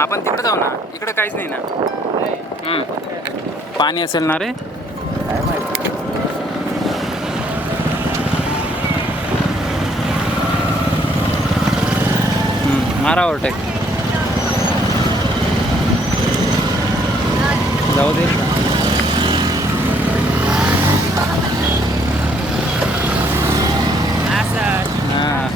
आपण तिकडे जाऊ ना, इकडे काहीच नाही ना. पाणी असेल ना रे. काय माहिती. मारा ओव्हरटेक. जाऊ दे. हां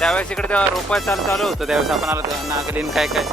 त्यावेळेस इकडे तेव्हा रोपा चालू होतं. त्यावेळेस आपण आलो नागलीन काय काय.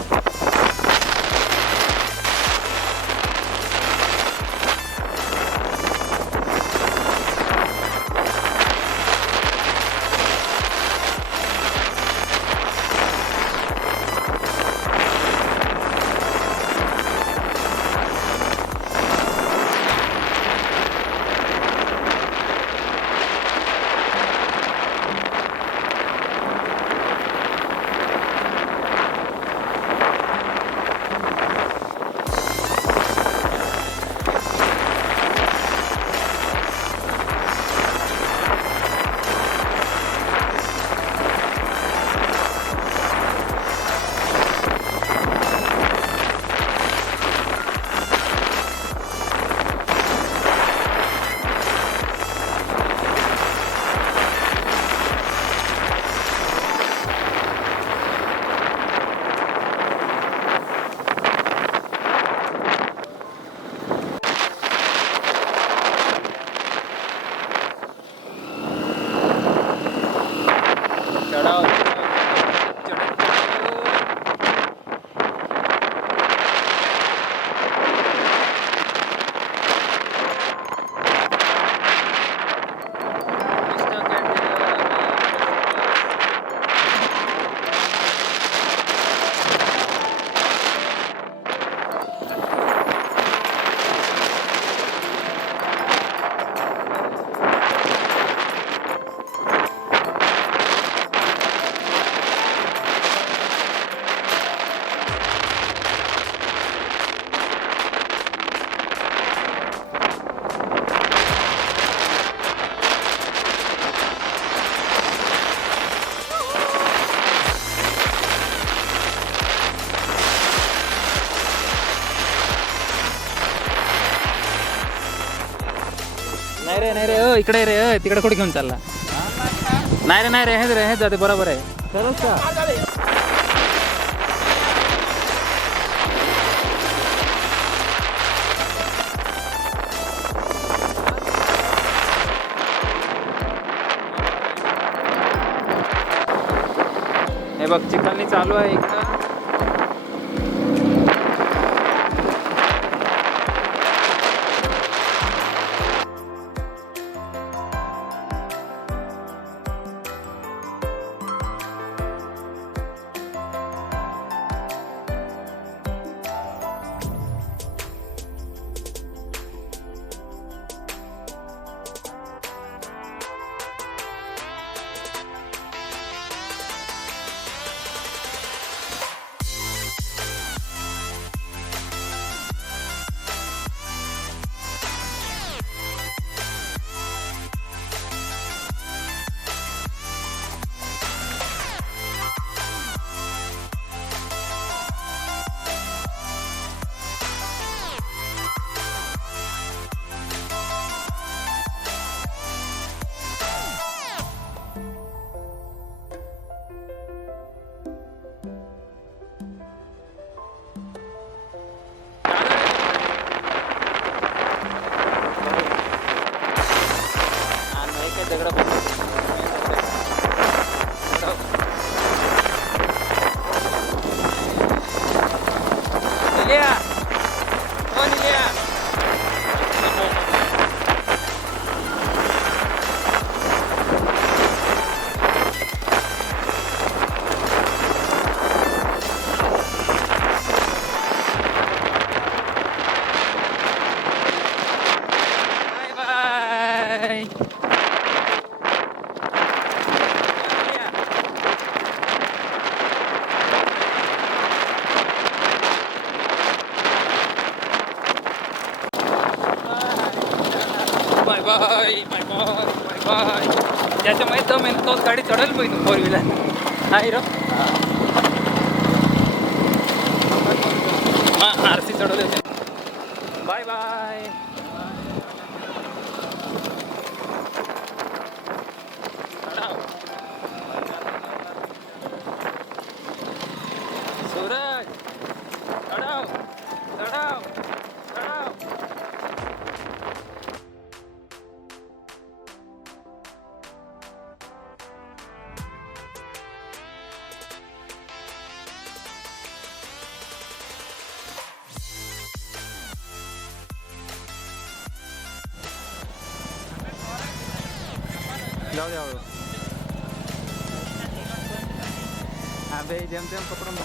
नाही रे इकडे रे. तिकडे कुठे घेऊन चालला. नाही रे हे जाते बरोबर आहे. खरंच का. हे बघ चिखलनी चालू आहे इकडं. निल्या हो निल्या बाय बाय बाय बाय बाय बाय बाय ज्याच्यामुळे दम आहे तोच गाडी चढेल पाहिजे फोर व्हीलर नाही रो हां आर सी चढवले बाय बाय सूरज चढाव चढाव चढाव जाऊ जाऊ अबे जेमतेम पकडून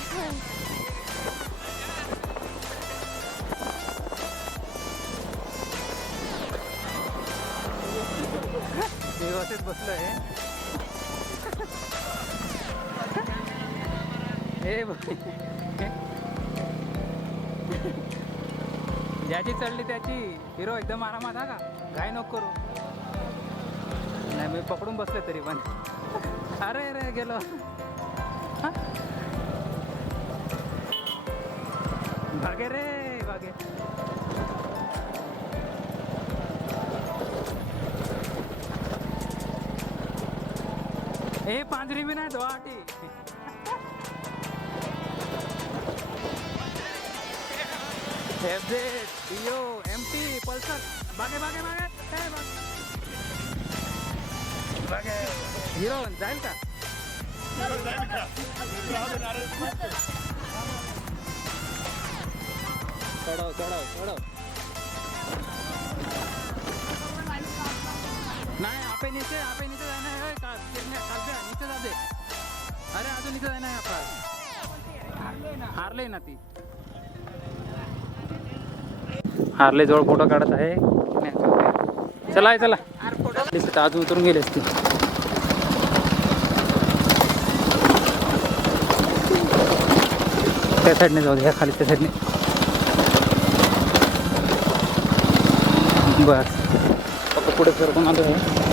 व्यवस्थित बसलो आहे हे ज्याची चढली त्याची हिरो एकदम आरामात हा का घाई नको करू नाही मी पकडून बसले तरी पण अरे अरे गेलो भागे रे भागे ए पांजरी भी नाही दोहाटी एफजेड डिओ एमटी पल्सर भागे भागे भागे भागे हिरो जाईल का चढव चढव चढव नाही आपे नीचे जाना है नीचे जा दे अरे अजून नीचे जाना है आपण हारले ना ती हारले जवळ फोटो काढत आहे चला चला अजून उतरून गेले असते त्या साईडने जाऊ दे ह्या खाली त्या साईडने बस फक्त पुढे सरकून आलो आहे